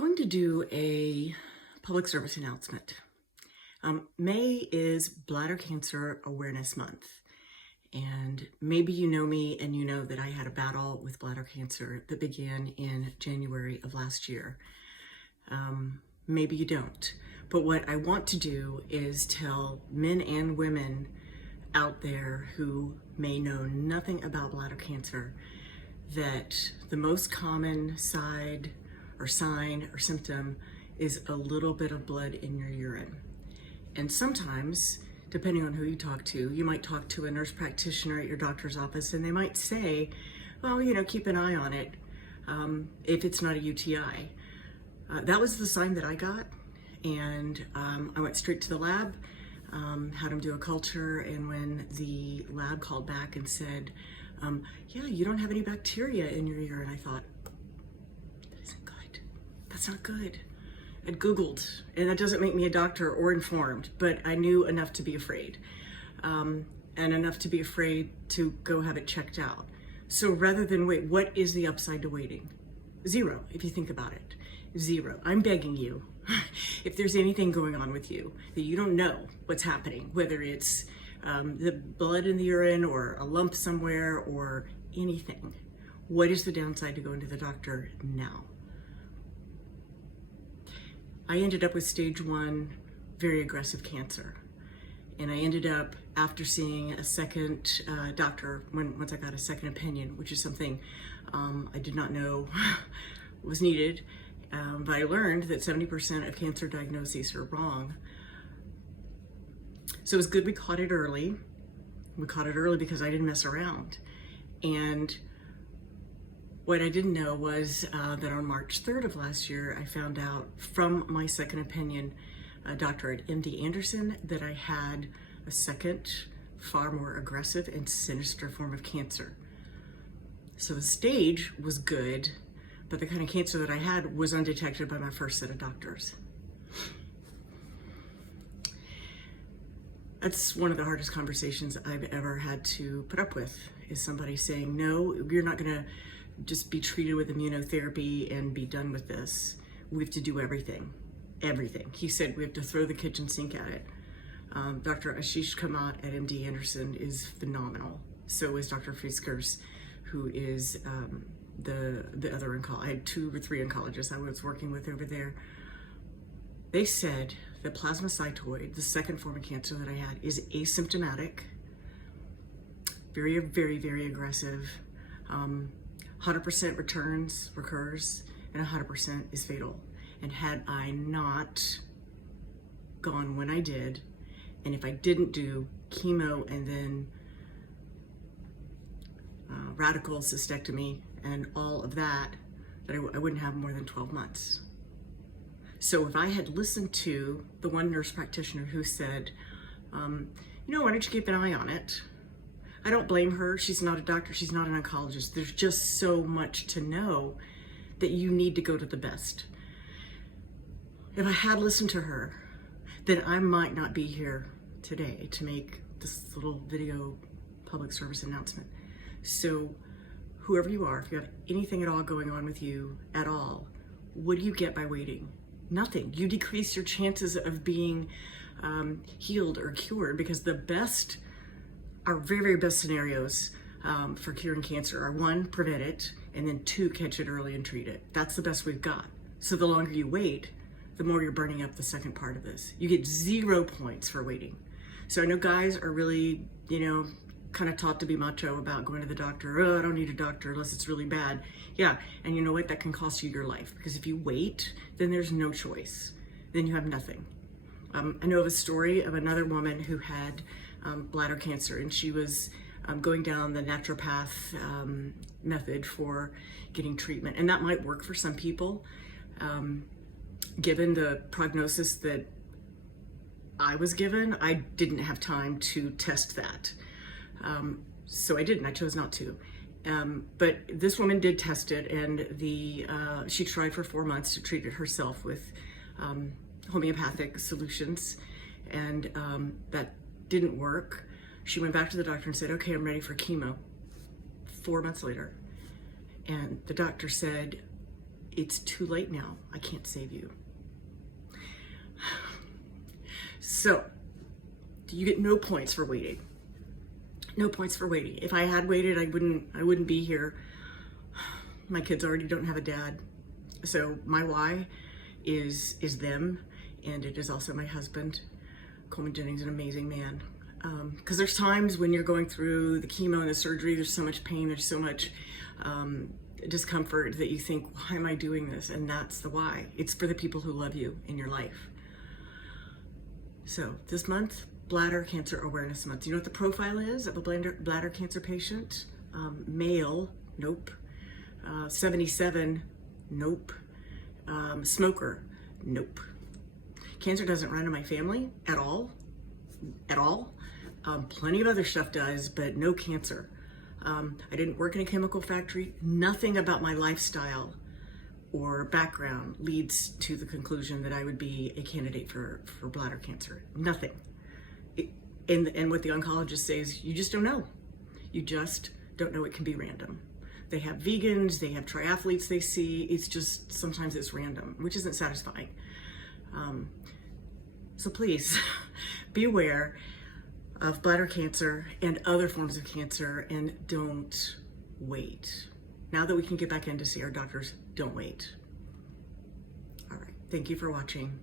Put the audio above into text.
Going to do a public service announcement. May is Bladder Cancer Awareness Month, and maybe you know me and you know that I had a battle with bladder cancer that began in January of last year. Maybe you don't, but what I want to do is tell men and women out there who may know nothing about bladder cancer that the most common side or sign or symptom is a little bit of blood in your urine. And sometimes, depending on who you talk to, you might talk to a nurse practitioner at your doctor's office and they might say, well, keep an eye on it if it's not a UTI. That was the sign that I got, and I went straight to the lab, had them do a culture, and when the lab called back and said, yeah, you don't have any bacteria in your urine, I thought, that isn't good. That's not good. I Googled, and that doesn't make me a doctor or informed, but I knew enough to be afraid, and enough to be afraid to go have it checked out. So rather than wait, what is the upside to waiting? Zero, if you think about it. Zero. I'm begging you, if there's anything going on with you that you don't know what's happening, whether it's the blood in the urine or a lump somewhere or anything, what is the downside to going to the doctor now? I ended up with stage 1 very aggressive cancer. And I ended up, after seeing a second doctor, once I got a second opinion, which is something I did not know was needed, but I learned that 70% of cancer diagnoses are wrong. So it was good we caught it early. We caught it early because I didn't mess around. And what I didn't know was that on March 3rd of last year, I found out from my second opinion doctor at MD Anderson that I had a second, far more aggressive and sinister form of cancer. So the stage was good, but the kind of cancer that I had was undetected by my first set of doctors. That's one of the hardest conversations I've ever had to put up with, is somebody saying, no, you're not gonna just be treated with immunotherapy and be done with this. We have to do everything, everything. He said we have to throw the kitchen sink at it. Dr. Ashish Kamat at MD Anderson is phenomenal. So is Dr. Fiskers, who is the other oncologist. I had 2 or 3 oncologists I was working with over there. They said that plasmacytoid, the second form of cancer that I had, is asymptomatic, very, very, very aggressive. 100% recurs, and 100% is fatal. And had I not gone when I did, and if I didn't do chemo and then radical cystectomy and all of that, I wouldn't have more than 12 months. So if I had listened to the one nurse practitioner who said, why don't you keep an eye on it? I don't blame her. She's not a doctor. She's not an oncologist. There's just so much to know that you need to go to the best. If I had listened to her, then I might not be here today to make this little video public service announcement. So whoever you are, if you have anything at all going on with you at all, what do you get by waiting? Nothing. You decrease your chances of being healed or cured, because our very, very best scenarios for curing cancer are 1, prevent it, and then 2, catch it early and treat it. That's the best we've got. So the longer you wait, the more you're burning up the second part of this. You get 0 points for waiting. So I know guys are really, kind of taught to be macho about going to the doctor. Oh, I don't need a doctor unless it's really bad. Yeah, and you know what? That can cost you your life, because if you wait, then there's no choice. Then you have nothing. I know of a story of another woman who had bladder cancer, and she was going down the naturopath method for getting treatment. And that might work for some people. Given the prognosis that I was given, I didn't have time to test that. So I didn't, I chose not to. But this woman did test it, and she tried for 4 months to treat it herself with homeopathic solutions, and that didn't work. She went back to the doctor and said, okay, I'm ready for chemo. 4 months later. And the doctor said, it's too late now. I can't save you. So, you get no points for waiting. No points for waiting. If I had waited, I wouldn't be here. My kids already don't have a dad. So my why is them, and it is also my husband. Coleman Jennings is an amazing man. Because there's times when you're going through the chemo and the surgery, there's so much pain, there's so much discomfort that you think, why am I doing this? And that's the why. It's for the people who love you in your life. So this month, Bladder Cancer Awareness Month. Do you know what the profile is of a bladder cancer patient? Male, nope. 77, nope. Smoker, nope. Cancer doesn't run in my family at all, at all. Plenty of other stuff does, but no cancer. I didn't work in a chemical factory. Nothing about my lifestyle or background leads to the conclusion that I would be a candidate for bladder cancer. Nothing. And what the oncologist says, you just don't know. You just don't know. It can be random. They have vegans, they have triathletes they see. It's just, sometimes it's random, which isn't satisfying. So please be aware of bladder cancer and other forms of cancer, and don't wait. Now that we can get back in to see our doctors, don't wait. All right, thank you for watching.